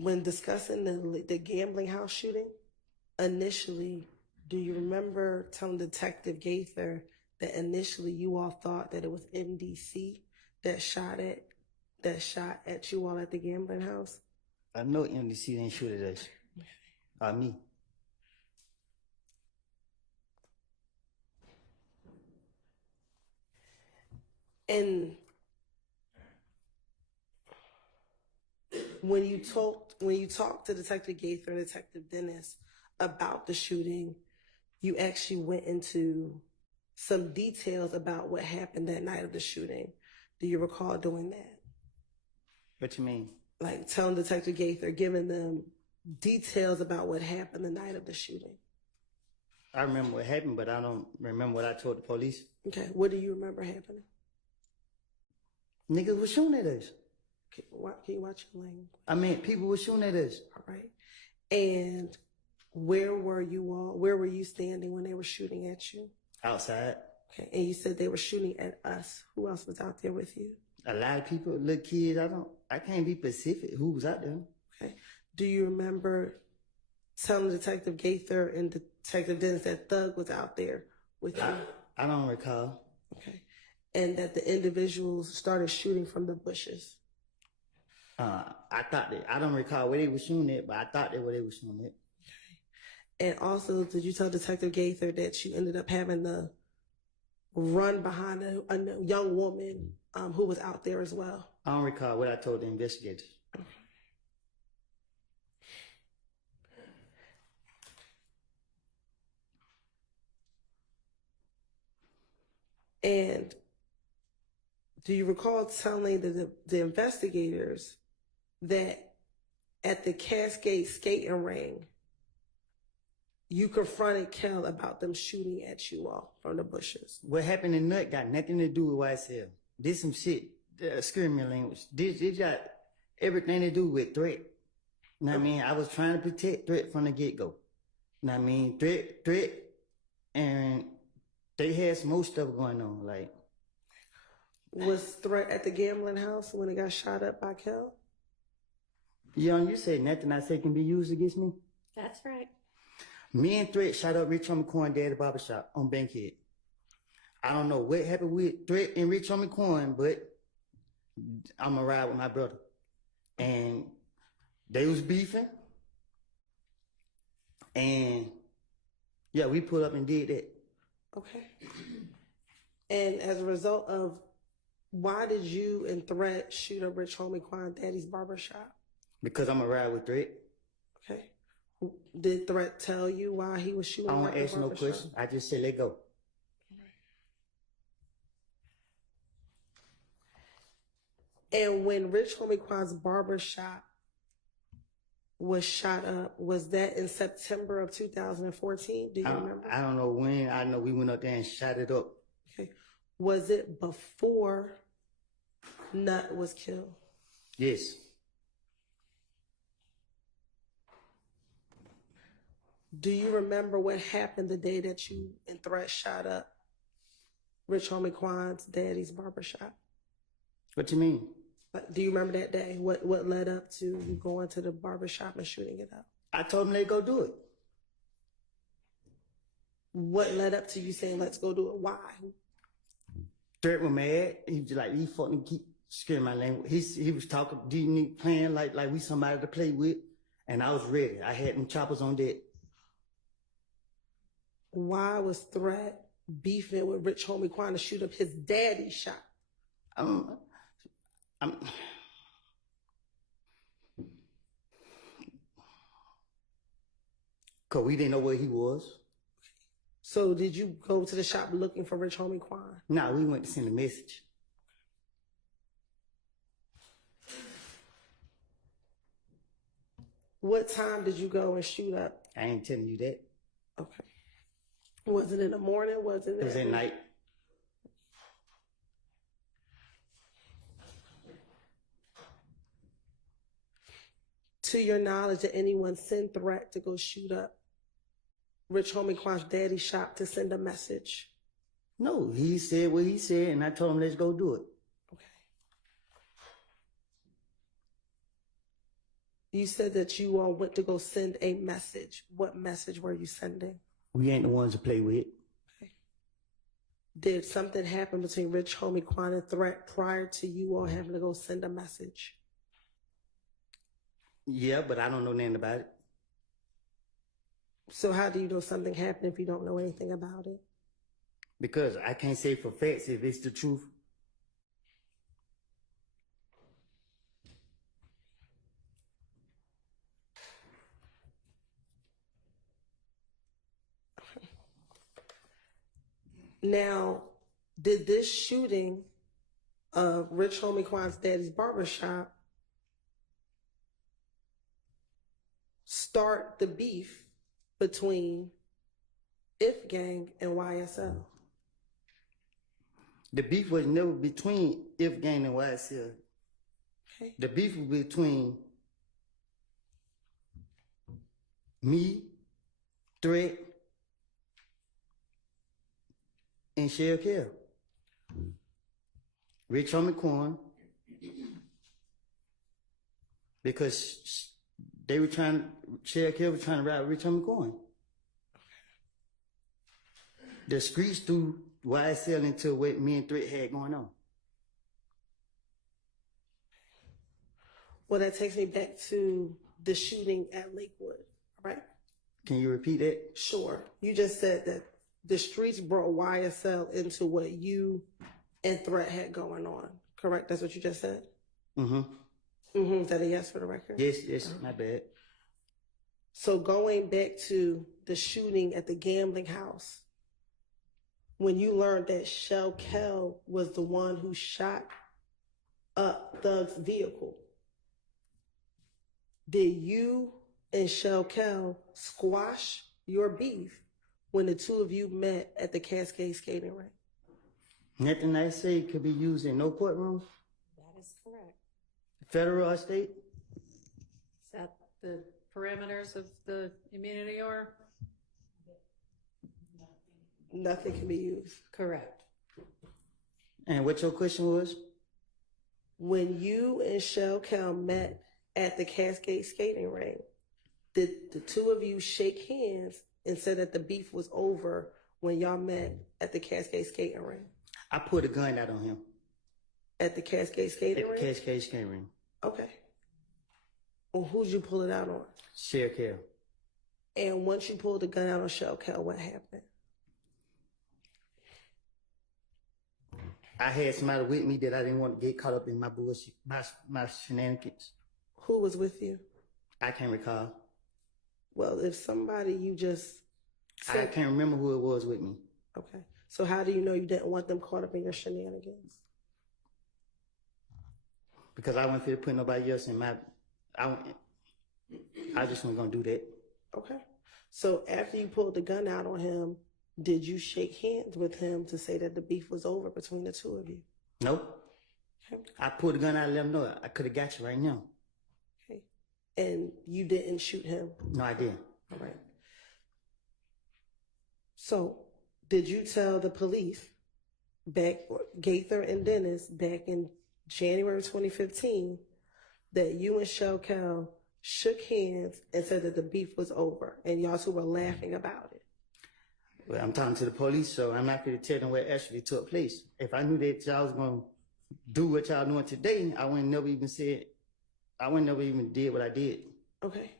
when discussing the gambling house shooting, initially, do you remember telling Detective Gaither that initially you all thought that it was MDC that shot at you all at the gambling house? I know MDC didn't shoot at us. Me. And when you talked to Detective Gaither and Detective Dennis about the shooting, you actually went into some details about what happened that night of the shooting. Do you recall doing that? What you mean? Like telling Detective Gaither, giving them details about what happened the night of the shooting. I remember what happened, but I don't remember what I told the police. Okay, what do you remember happening? Niggas was shooting at us. Can you watch your language? I mean, people were shooting at us. All right. And where were you all? Where were you standing when they were shooting at you? Outside. Okay, and you said they were shooting at us. Who else was out there with you? A lot of people, little kids. I can't be specific who was out there. Okay. Do you remember telling Detective Gaither and Detective Dennis that Thug was out there with you? I don't recall. Okay. And that the individuals started shooting from the bushes? I don't recall where they were shooting at, but I thought they were shooting at. Okay. And also, did you tell Detective Gaither that you ended up having to run behind a young woman who was out there as well? I don't recall what I told the investigators. And do you recall telling the investigators that at the Cascade skating ring, you confronted Kel about them shooting at you all from the bushes? What happened in Nut got nothing to do with YSL. This some shit, screaming language. This got everything to do with Threat. You know what I mean? I was trying to protect Threat from the get-go. You know what I mean? Threat, and they had some more stuff going on, like. Was Threat at the gambling house when it got shot up by Kel? Young, you said nothing I say can be used against me? That's right. Me and Threat shot up Rich Homie Quan dead at the barbershop on Bankhead. I don't know what happened with Threat and Rich Homie Quan, but I'm a ride with my brother. And they was beefing. And yeah, we pulled up and did that. Okay. And as a result of, why did you and Threat shoot up Rich Homie Quan Daddy's barbershop? Because I'm a ride with Threat. Okay. Did Threat tell you why he was shooting? I don't ask no question. I just say let go. And when Rich Homie Quan's barbershop was shot up, was that in September of 2014? Do you remember? I don't know when. I know we went up there and shot it up. Okay. Was it before Nut was killed? Yes. Do you remember what happened the day that you and Threat shot up Rich Homie Quan's daddy's barbershop? What you mean? Do you remember that day? What led up to you going to the barbershop and shooting it up? I told them they go do it. What led up to you saying, let's go do it? Why? Threat was mad. He was like, he fucking keep screaming my language. He was talking, playing like we somebody to play with. And I was ready. I had them choppers on deck. Why was Threat beefing with Rich Homie Quan to shoot up his daddy's shop? Cause we didn't know where he was. So did you go to the shop looking for Rich Homie Quan? Nah, we went to send a message. What time did you go and shoot up? I ain't telling you that. Okay. Was it in the morning? It was at night. To your knowledge, did anyone send Threat to go shoot up Rich Homie Quan's daddy's shop to send a message? No, he said what he said, and I told him, let's go do it. Okay. You said that you all went to go send a message. What message were you sending? We ain't the ones to play with. Did something happen between Rich Homie Quan and Threat prior to you all having to go send a message? Yeah, but I don't know nothing about it. So how do you know something happened if you don't know anything about it? Because I can't say for facts if it's the truth. Now, did this shooting of Rich Homie Quan's daddy's barbershop start the beef between If Gang and YSL? The beef was never between If Gang and YSL. Okay. The beef was between me, Threat, and Shell Kell. Rich Homie Quan. Because they were Shell Kell was trying to ride Rich Homie Quan. The streets threw YSL into what me and Threat had going on. Well, that takes me back to the shooting at Lakewood, right? Can you repeat that? Sure. You just said that the streets brought YSL into what you and Threat had going on, correct? That's what you just said? Mm-hmm. Mm-hmm. Is that a yes for the record? Yes, my bad. So going back to the shooting at the gambling house, when you learned that Shell Kell was the one who shot up Thug's vehicle, did you and Shell Kell squash your beef when the two of you met at the Cascade skating rink? Nothing I say could be used in no courtroom, That is correct. federal or state. Is that the parameters of the immunity or? Nothing can be used. Correct. And what your question was? When you and Shell Kell met at the Cascade skating rink, did the two of you shake hands and say that the beef was over when y'all met at the Cascade skating rink? I put a gun out on him At the Cascade skating at rink? Cascade Skating Ring. Okay. Well, who'd you pull it out on? Shell Kell. And once you pulled the gun out on Shell Kell, what happened? I had somebody with me that I didn't want to get caught up in my bullshit, my shenanigans. Who was with you? I can't recall. Well, if somebody you just I said, can't remember who it was with me. okay. So how do you know you didn't want them caught up in your shenanigans? Because I wasn't fit to put nobody else in my. I just wasn't gonna do that. Okay. So after you pulled the gun out on him, did you shake hands with him to say that the beef was over between the two of you? Nope. Okay. I pulled the gun out and let him know I could have got you right now. Okay. And you didn't shoot him? No, I didn't. All right. So did you tell the police Gaither and Dennis back in January 2015 that you and Shell Kell shook hands and said that the beef was over and y'all two were laughing about it? Well, I'm talking to the police, so I'm not going to tell them what actually took place. If I knew that y'all was going to do what y'all doing today, I wouldn't never even did what I did. Okay.